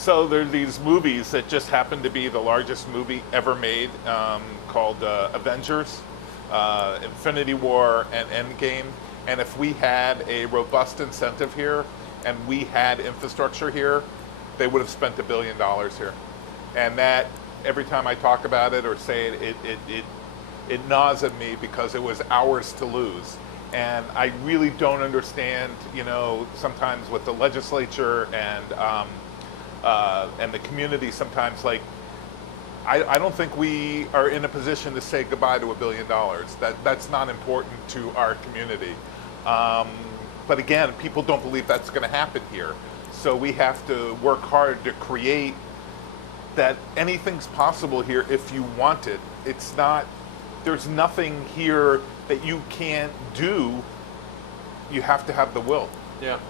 So there's these movies that just happen to be the largest movie ever made, called Avengers, Infinity War, and Endgame. And if we had a robust incentive here, and we had infrastructure here, they would have spent $1 billion here. And that, every time I talk about it or say it, it gnaws at me because it was ours to lose. And I really don't understand, sometimes with the legislature and the community sometimes, like, I don't think we are in a position to say goodbye to $1 billion. That's not important to our community. But again, people don't believe that's going to happen here. So we have to work hard to create that anything's possible here if you want it. It's not, there's nothing here that you can't do. You have to have the will. Yeah.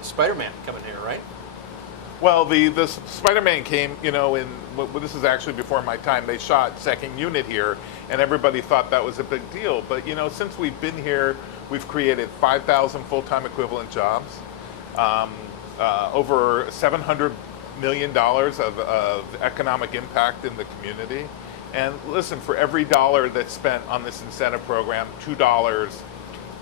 Spider-Man coming here, right? Well, the Spider-Man came, this is actually before my time. They shot second unit here, and everybody thought that was a big deal. But, since we've been here, we've created 5,000 full-time equivalent jobs, over $700 million of economic impact in the community. And listen, for every dollar that's spent on this incentive program, $2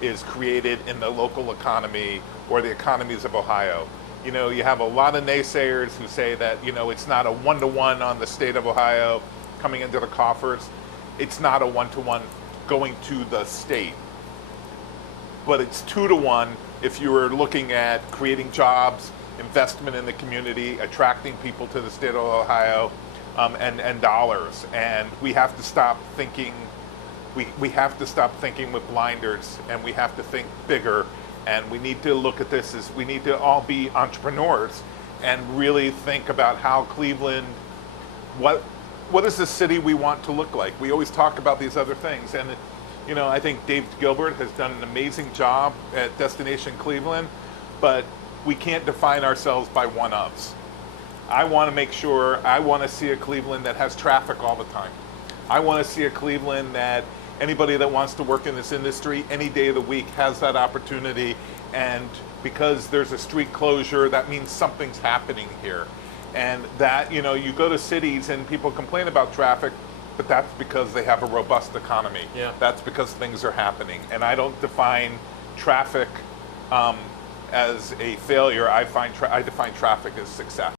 is created in the local economy or the economies of Ohio. You have a lot of naysayers who say that, it's not a one-to-one on the state of Ohio coming into the coffers. It's not a one-to-one going to the state. But it's 2-to-1 if you were looking at creating jobs, investment in the community, attracting people to the state of Ohio, and dollars. And we have to stop thinking, we have to stop thinking with blinders, and we have to think bigger. And we need to look at this as we need to all be entrepreneurs and really think about how Cleveland, what is the city we want to look like? We always talk about these other things. And, I think Dave Gilbert has done an amazing job at Destination Cleveland, but we can't define ourselves by one-ofs. I want to make sure, I want to see a Cleveland that has traffic all the time. I want to see a Cleveland that anybody that wants to work in this industry any day of the week has that opportunity, and because there's a street closure, that means something's happening here. And that, you go to cities and people complain about traffic, but that's because they have a robust economy. Yeah. That's because things are happening. And I don't define traffic as a failure. I define traffic as success.